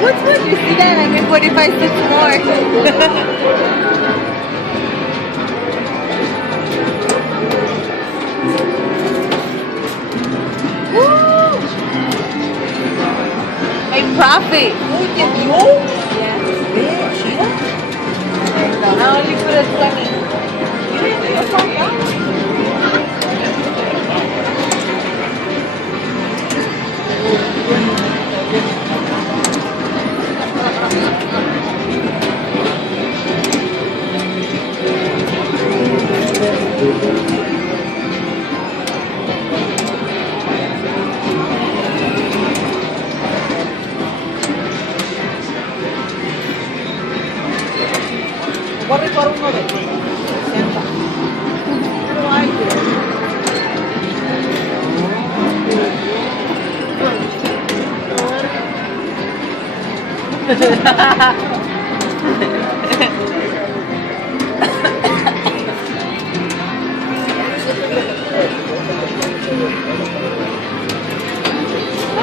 What's what? You see that? I mean, 45 cents more. Woo! A profit. Uy, ¿te dio? Yeah. Ve, chida. I only put a 20. Mira, te dio falta. Voy a rifar uno de 60. Pero hay,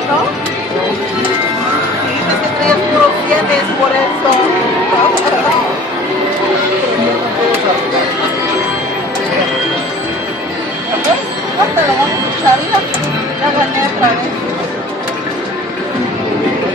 ¿no? Dijiste que traías puros 100 por eso. Hasta lo vamos a echar, mira. Ya gané otra vez.